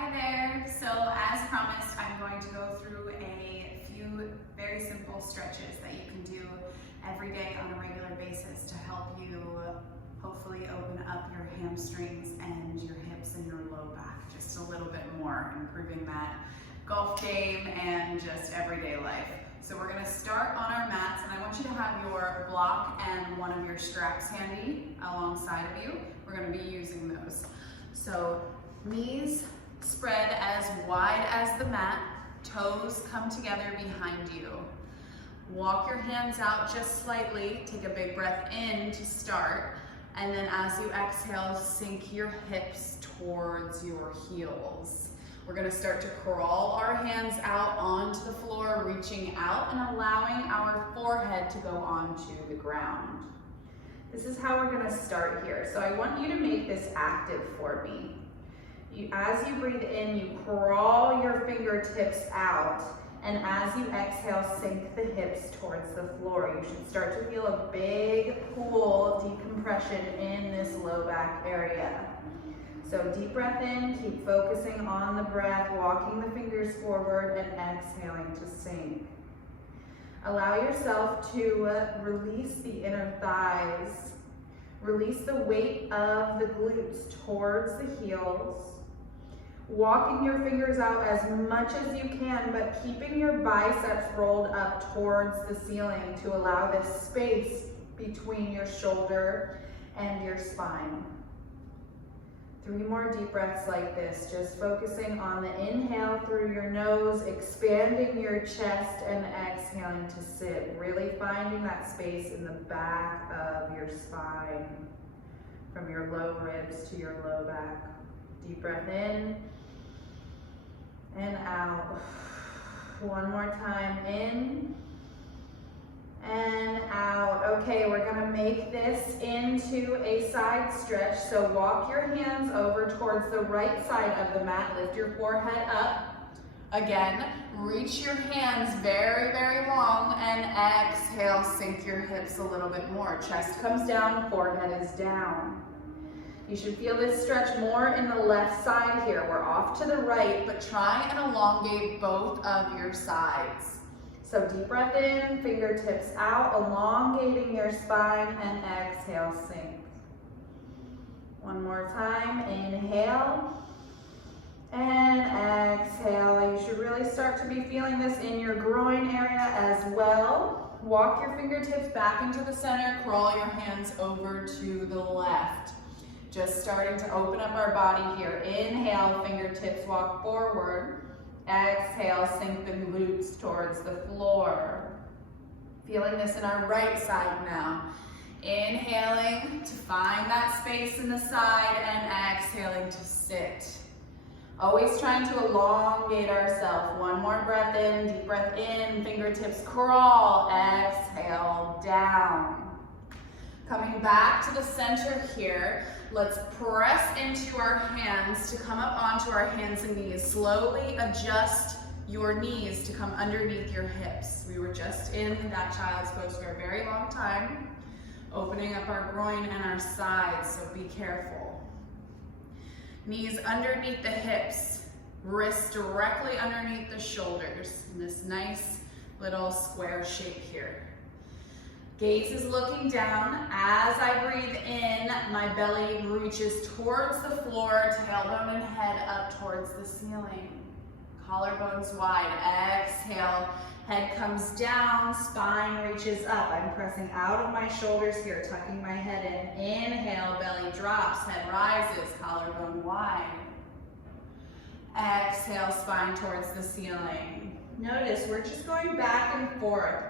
Hi there. So as promised, I'm going to go through a few very simple stretches that you can do every day on a regular basis to help you hopefully open up your hamstrings and your hips and your low back just a little bit more, improving that golf game and just everyday life. So we're going to start on our mats, and I want you to have your block and one of your straps handy alongside of you. We're going to be using those. So knees spread as wide as the mat, toes come together behind you. Walk your hands out just slightly, take a big breath in to start, and then as you exhale, sink your hips towards your heels. We're going to start to crawl our hands out onto the floor, reaching out and allowing our forehead to go onto the ground. This is how we're going to start here. So I want you to make this active for me. As you breathe in, you crawl your fingertips out, and as you exhale, sink the hips towards the floor. You should start to feel a big pool of decompression in this low back area. So deep breath in, keep focusing on the breath, walking the fingers forward and exhaling to sink. Allow yourself to release the inner thighs. Release the weight of the glutes towards the heels. Walking your fingers out as much as you can, but keeping your biceps rolled up towards the ceiling to allow this space between your shoulder and your spine. 3 more deep breaths like this, just focusing on the inhale through your nose, expanding your chest, and exhaling to sit. Really finding that space in the back of your spine, from your low ribs to your low back. Deep breath in and out. One more time, in and out. Okay, we're gonna make this into a side stretch. So walk your hands over towards the right side of the mat. Lift your forehead up. Again, reach your hands very, very long and exhale, sink your hips a little bit more. Chest comes down, forehead is down. You should feel this stretch more in the left side here. We're off to the right, but try and elongate both of your sides. So deep breath in, fingertips out, elongating your spine, and exhale, sink. One more time, inhale, and exhale. You should really start to be feeling this in your groin area as well. Walk your fingertips back into the center, crawl your hands over to the left. Just starting to open up our body here. Inhale, fingertips walk forward. Exhale, sink the glutes towards the floor. Feeling this in our right side now. Inhaling to find that space in the side and exhaling to sit. Always trying to elongate ourselves. One more breath in, deep breath in, fingertips crawl, exhale, down. Coming back to the center here, let's press into our hands to come up onto our hands and knees. Slowly adjust your knees to come underneath your hips. We were just in that child's pose for a very long time, opening up our groin and our sides, so be careful. Knees underneath the hips, wrists directly underneath the shoulders in this nice little square shape here. Gaze is looking down. As I breathe in, my belly reaches towards the floor, tailbone and head up towards the ceiling. Collarbones wide. Exhale, head comes down, spine reaches up. I'm pressing out of my shoulders here, tucking my head in. Inhale, belly drops, head rises, collarbone wide. Exhale, spine towards the ceiling. Notice we're just going back and forth,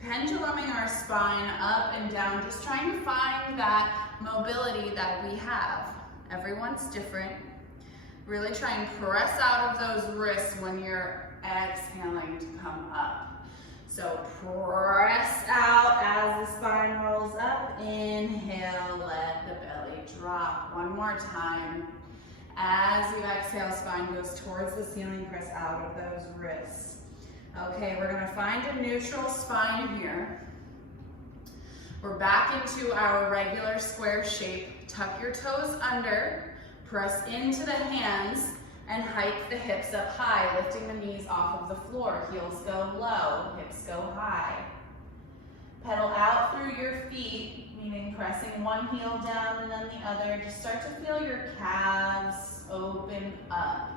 penduluming our spine up and down, just trying to find that mobility that we have. Everyone's different. Really try and press out of those wrists when you're exhaling to come up. So press out as the spine rolls up. Inhale, let the belly drop. One more time. As you exhale, spine goes towards the ceiling, press out of those wrists. Okay, we're gonna find a neutral spine here. We're back into our regular square shape. Tuck your toes under, press into the hands, And hike the hips up high, lifting the knees off of the floor. Heels go low, hips go high. Pedal out through your feet, meaning pressing one heel down and then the other. Just start to feel your calves open up.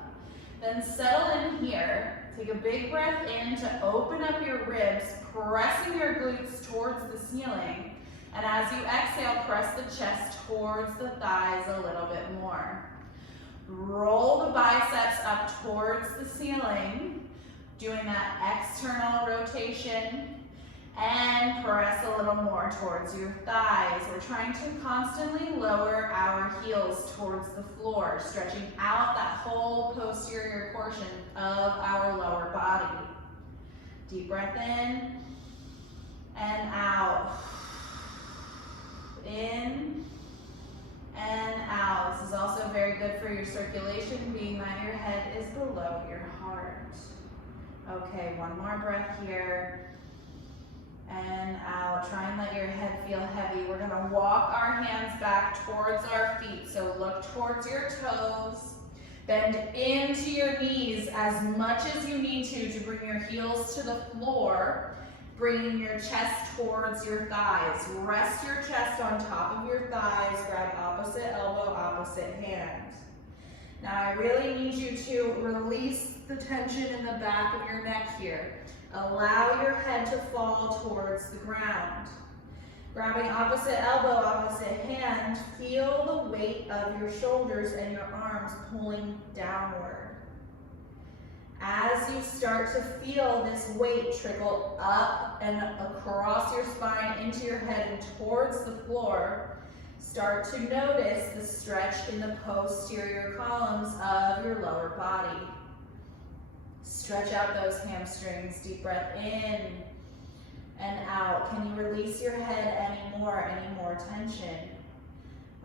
Then settle in here. Take a big breath in to open up your ribs, pressing your glutes towards the ceiling. And as you exhale, press the chest towards the thighs a little bit more. Roll the biceps up towards the ceiling, doing that external rotation, and press a little more towards your thighs. We're trying to constantly lower our heels towards the floor, stretching out that whole posterior portion of our lower body. Deep breath in and out. In and out. This is also very good for your circulation, being that your head is below your heart. Okay, one more breath here. And out. Try and let your head feel heavy. We're gonna walk our hands back towards our feet. So look towards your toes. Bend into your knees as much as you need to bring your heels to the floor. Bringing your chest towards your thighs. Rest your chest on top of your thighs. Grab opposite elbow, opposite hand. Now I really need you to release the tension in the back of your neck here. Allow your head to fall towards the ground. Grabbing opposite elbow, opposite hand, feel the weight of your shoulders and your arms pulling downward. As you start to feel this weight trickle up and across your spine into your head and towards the floor, start to notice the stretch in the posterior columns of your lower body. Stretch out those hamstrings. Deep breath in and out. Can you release your head any more tension?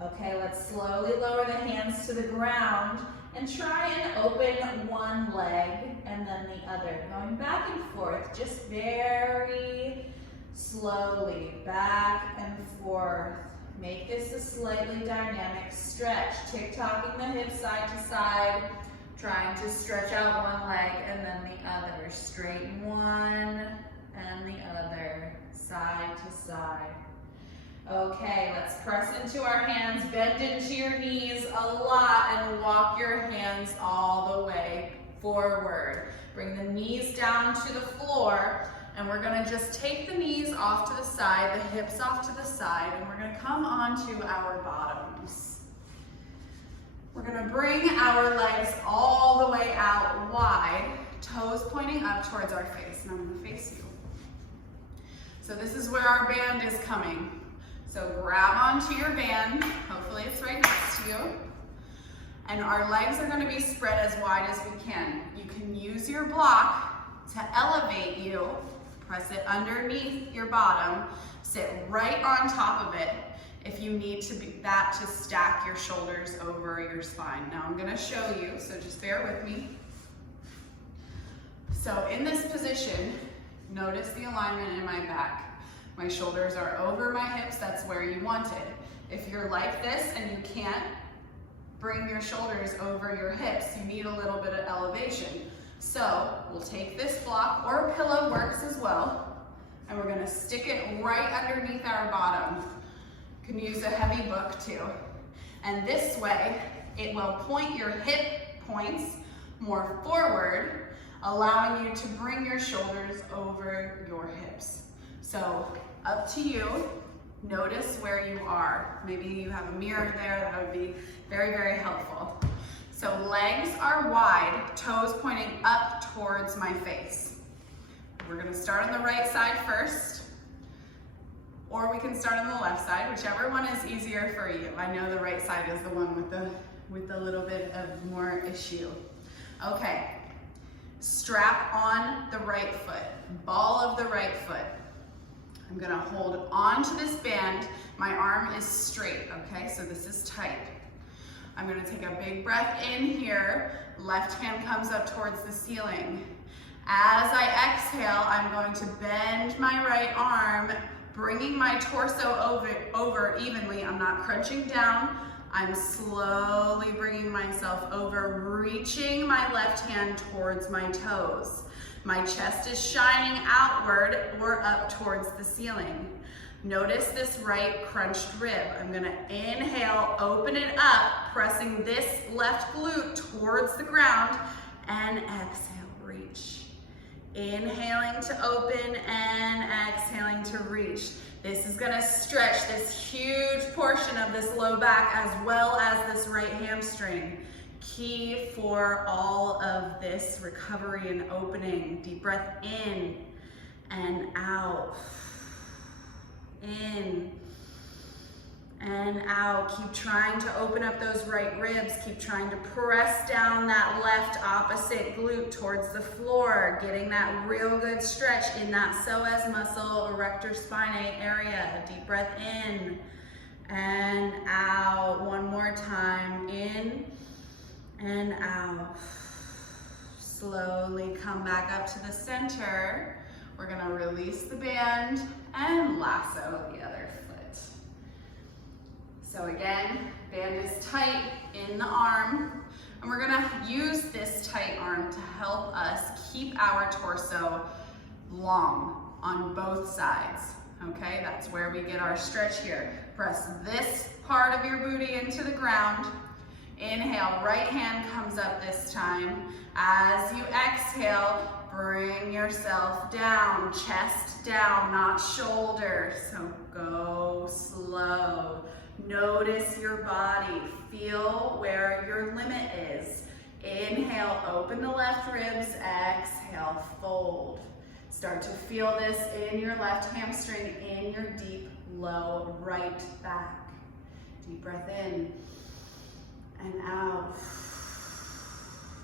Okay, let's slowly lower the hands to the ground and try and open one leg and then the other. Going back and forth, just very slowly, back and forth. Make this a slightly dynamic stretch. Tick-tocking the hips side to side, trying to stretch out one leg and then the other. Straighten one and the other, side to side. Okay, let's press into our hands, bend into your knees a lot and walk your hands all the way forward. Bring the knees down to the floor and we're gonna just take the knees off to the side, the hips off to the side, and we're gonna come onto our bottoms. We're gonna bring our legs all the way out wide, toes pointing up towards our face, and I'm gonna face you. So this is where our band is coming. So grab onto your band, hopefully it's right next to you, and our legs are gonna be spread as wide as we can. You can use your block to elevate you, press it underneath your bottom, sit right on top of it if you need that to stack your shoulders over your spine. Now I'm gonna show you, so just bear with me. So in this position, notice the alignment in my back. My shoulders are over my hips, that's where you want it. If you're like this and you can't bring your shoulders over your hips, you need a little bit of elevation. So we'll take this block, or a pillow works as well, and we're gonna stick it right underneath our bottom. You can use a heavy book too. And this way, it will point your hip points more forward, allowing you to bring your shoulders over your hips. So up to you, notice where you are. Maybe you have a mirror there, that would be very, very helpful. So legs are wide, toes pointing up towards my face. We're gonna start on the right side first, or we can start on the left side, whichever one is easier for you. I know the right side is the one with the little bit of more issue. Okay, strap on the right foot, ball of the right foot. I'm gonna hold on to this band. My arm is straight, okay? So this is tight. I'm gonna take a big breath in here. Left hand comes up towards the ceiling. As I exhale, I'm going to bend my right arm, bringing my torso over evenly. I'm not crunching down. I'm slowly bringing myself over, reaching my left hand towards my toes. My chest is shining outward or up towards the ceiling. Notice this right crunched rib. I'm gonna inhale, open it up, pressing this left glute towards the ground, and exhale, reach. Inhaling to open and exhaling to reach. This is gonna stretch this huge portion of this low back as well as this right hamstring. Key for all of this recovery and opening. Deep breath in and out. In and out. Keep trying to open up those right ribs. Keep trying to press down that left opposite glute towards the floor, getting that real good stretch in that psoas muscle, erector spinae area. Deep breath in and out. One more time. In and out. Slowly come back up to the center. We're gonna release the band and lasso the other foot. So again, band is tight in the arm, and we're gonna use this tight arm to help us keep our torso long on both sides, okay? That's where we get our stretch here. Press this part of your booty into the ground. Inhale, right hand comes up this time. As you exhale, bring yourself down, chest down, not shoulders. So go slow. Notice your body. Feel where your limit is. Inhale, open the left ribs. Exhale, fold. Start to feel this in your left hamstring, in your deep, low right back. Deep breath in and out.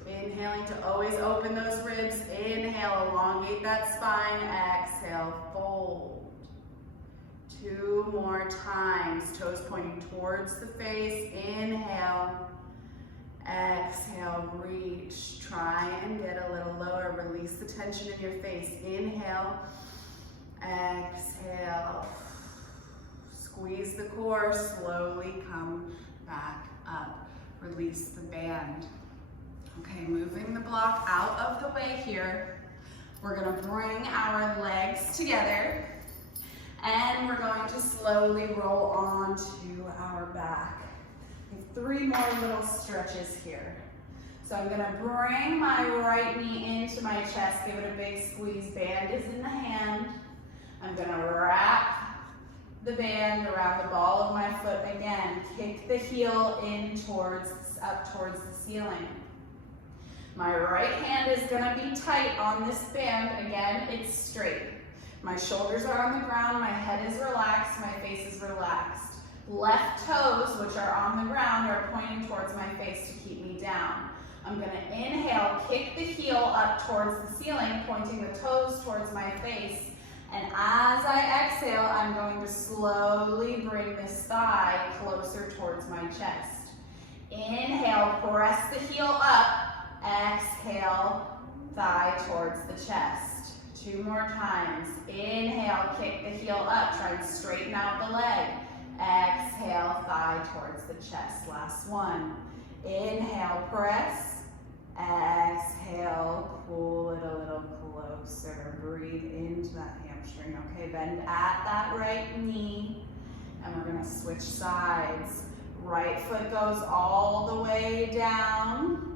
Inhaling to always open those ribs. Inhale, elongate that spine. Exhale, fold. 2 more times. Toes pointing towards the face. Inhale. Exhale, reach. Try and get a little lower. Release the tension in your face. Inhale. Exhale. Squeeze the core. Slowly come back up. Release the band. Okay, moving the block out of the way here. We're gonna bring our legs together and we're going to slowly roll onto our back. We have 3 more little stretches here. So I'm gonna bring my right knee into my chest, give it a big squeeze. Band is in the hand. I'm gonna wrap the band around the ball of my foot again. Kick the heel in up towards the ceiling. My right hand is gonna be tight on this band. Again, it's straight. My shoulders are on the ground, my head is relaxed, my face is relaxed. Left toes, which are on the ground, are pointing towards my face to keep me down. I'm gonna inhale, kick the heel up towards the ceiling, pointing the toes towards my face. And as I exhale, I'm going to slowly bring this thigh closer towards my chest. Inhale, press the heel up. Exhale, thigh towards the chest. 2 more times. Inhale, kick the heel up. Try and straighten out the leg. Exhale, thigh towards the chest. Last one. Inhale, press. Exhale, pull it a little closer. Breathe into that hamstring. Okay, bend at that right knee. And we're gonna switch sides. Right foot goes all the way down.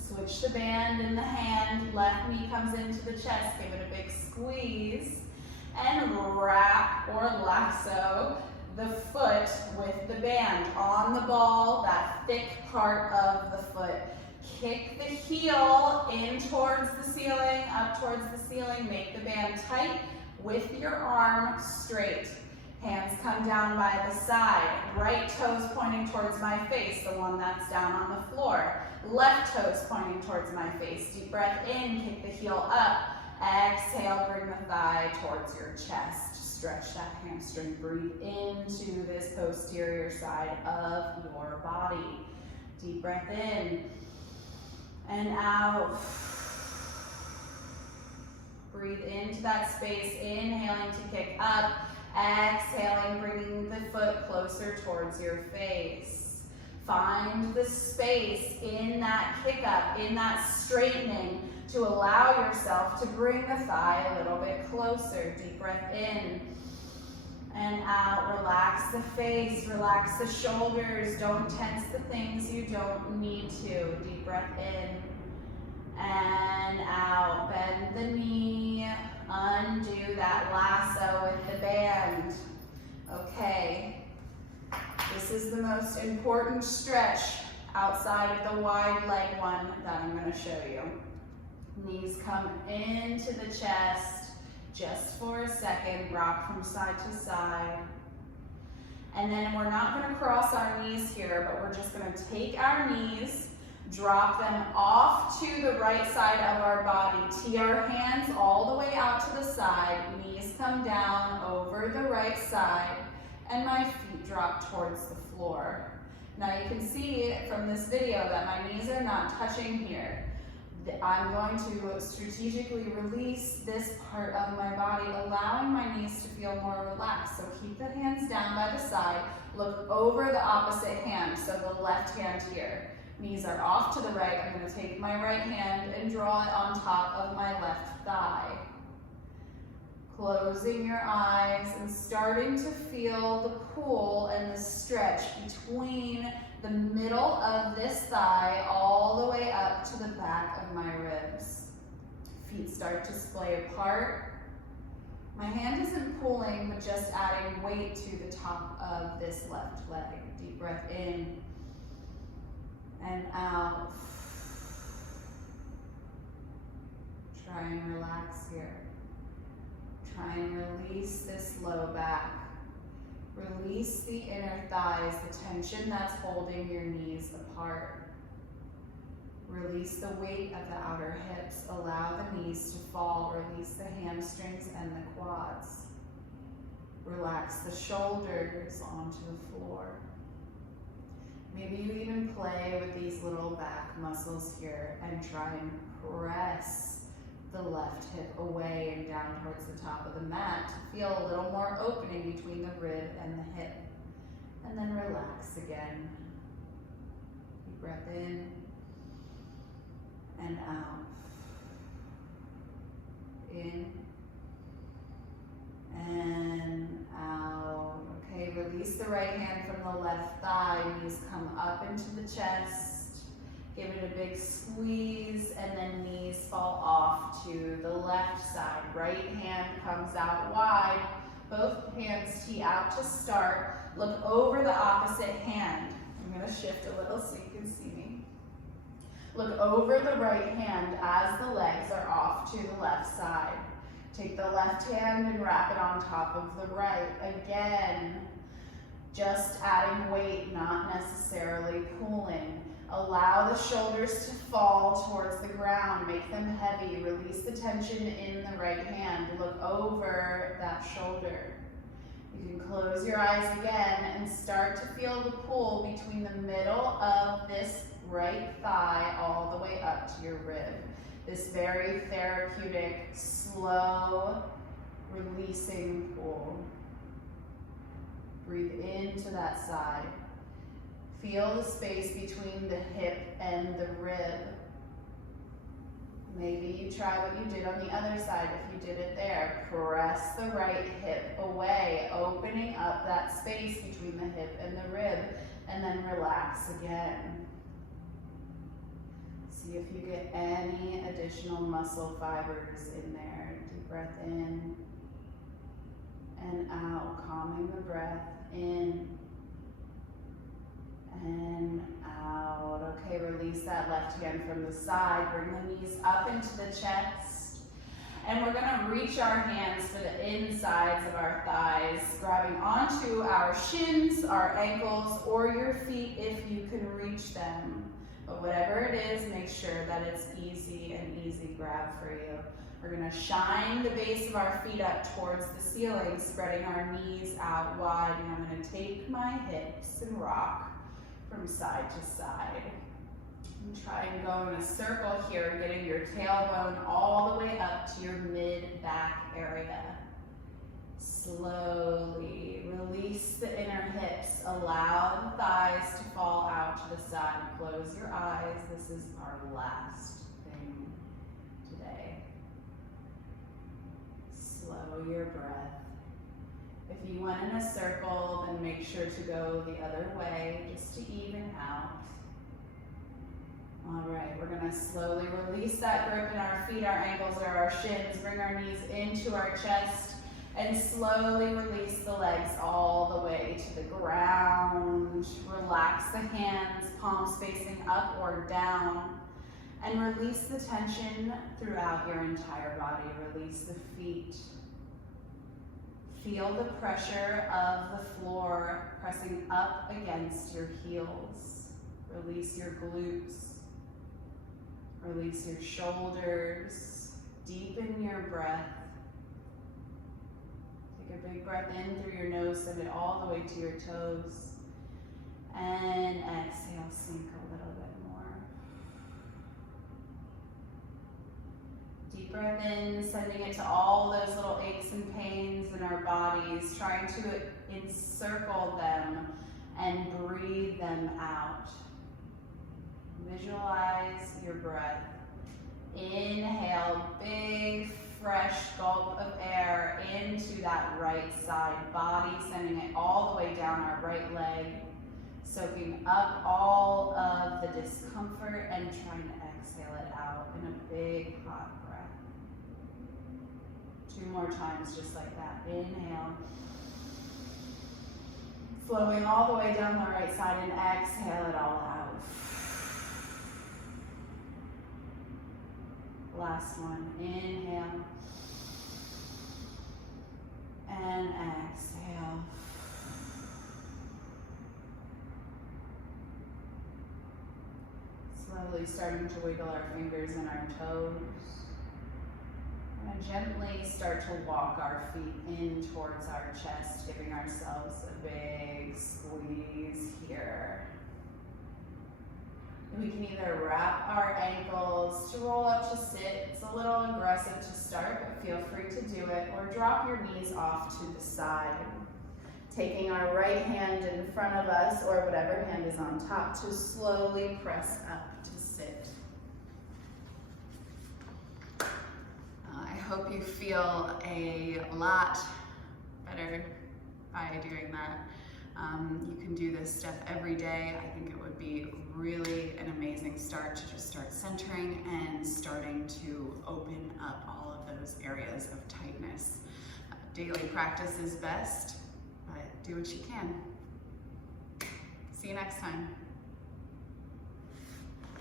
Switch the band in the hand, left knee comes into the chest, give it a big squeeze, and wrap or lasso the foot with the band on the ball, that thick part of the foot. Kick the heel in towards the ceiling, up towards the ceiling, make the band tight with your arm straight. Hands come down by the side. Right toes pointing towards my face, the one that's down on the floor. Left toes pointing towards my face. Deep breath in, kick the heel up. Exhale, bring the thigh towards your chest. Stretch that hamstring. Breathe into this posterior side of your body. Deep breath in and out. Breathe into that space, inhaling to kick up. Exhaling, bringing the foot closer towards your face. Find the space in that kick up, in that straightening, to allow yourself to bring the thigh a little bit closer. Deep breath in and out. Relax the face, relax the shoulders. Don't tense the things you don't need to. Deep breath in and out. Bend the knee, undo that lasso with the band. Okay, this is the most important stretch outside of the wide leg one that I'm going to show you. Knees come into the chest just for a second, rock from side to side. And then we're not going to cross our knees here, but we're just going to take our knees, drop them off to the right side of our body. Tee our hands all the way out to the side. Knees come down over the right side, and my feet drop towards the floor. Now you can see from this video that my knees are not touching here. I'm going to strategically release this part of my body, allowing my knees to feel more relaxed. So keep the hands down by the side. Look over the opposite hand, so the left hand here. Knees are off to the right. I'm going to take my right hand and draw it on top of my left thigh. Closing your eyes and starting to feel the pull and the stretch between the middle of this thigh all the way up to the back of my ribs. Feet start to splay apart. My hand isn't pulling, but just adding weight to the top of this left leg. Deep breath in and out. Try and relax here. Try and release this low back. Release the inner thighs, the tension that's holding your knees apart. Release the weight of the outer hips. Allow the knees to fall. Release the hamstrings and the quads. Relax the shoulders onto the floor. Maybe you even play with these little back muscles here and try and press the left hip away and down towards the top of the mat to feel a little more opening between the rib and the hip. And then relax again. Deep breath in and out. In and out. Okay, release the right hand from the left thigh. Knees come up into the chest. Give it a big squeeze, and then knees fall off to the left side. Right hand comes out wide. Both hands tee out to start. Look over the opposite hand. I'm going to shift a little so you can see me. Look over the right hand as the legs are off to the left side. Take the left hand and wrap it on top of the right. Again, just adding weight, not necessarily pulling. Allow the shoulders to fall towards the ground. Make them heavy. Release the tension in the right hand. Look over that shoulder. You can close your eyes again and start to feel the pull between the middle of this right thigh all the way up to your rib. This very therapeutic, slow, releasing pull. Breathe into that side. Feel the space between the hip and the rib. Maybe you try what you did on the other side if you did it there. Press the right hip away, opening up that space between the hip and the rib, and then relax again. See if you get any additional muscle fibers in there. Deep breath in and out, calming the breath in and out. Okay, release that left hand from the side. Bring the knees up into the chest. And we're going to reach our hands for the insides of our thighs, grabbing onto our shins, our ankles, or your feet if you can reach them. But whatever it is, make sure that it's an easy grab for you. We're going to shine the base of our feet up towards the ceiling, spreading our knees out wide. And I'm going to take my hips and rock from side to side. And try and go in a circle here, getting your tailbone all the way up to your mid-back area. Slowly release the inner hips. Allow the thighs to fall out to the side. Close your eyes. This is our last thing today. Slow your breath. If you went in a circle, then make sure to go the other way just to even out. All right, we're gonna slowly release that grip in our feet, our ankles, or our shins. Bring our knees into our chest and slowly release the legs all the way to the ground. Relax the hands, palms facing up or down. And release the tension throughout your entire body. Release the feet. Feel the pressure of the floor pressing up against your heels. Release your glutes. Release your shoulders. Deepen your breath. Take a big breath in through your nose, send it all the way to your toes. And exhale, sink a little bit more. Deep breath in, sending it to all those little aches and pains in our bodies, trying to encircle them and breathe them out. Visualize your breath. Inhale, big, fresh gulp of air into that right side body, sending it all the way down our right leg, soaking up all of the discomfort and trying to exhale it out in a big, hot breath. 2 more times, just like that. Inhale. Flowing all the way down the right side, and exhale it all out. Last one. Inhale. And exhale. Slowly starting to wiggle our fingers and our toes. And gently start to walk our feet in towards our chest, giving ourselves a big squeeze here. We can either wrap our ankles to roll up to sit. It's a little aggressive to start, but feel free to do it. Or drop your knees off to the side. Taking our right hand in front of us, or whatever hand is on top, to slowly press up to sit. I hope you feel a lot better by doing that. You can do this stuff every day. I think it would be really an amazing start to just start centering and starting to open up all of those areas of tightness. Daily practice is best, but do what you can. See you next time.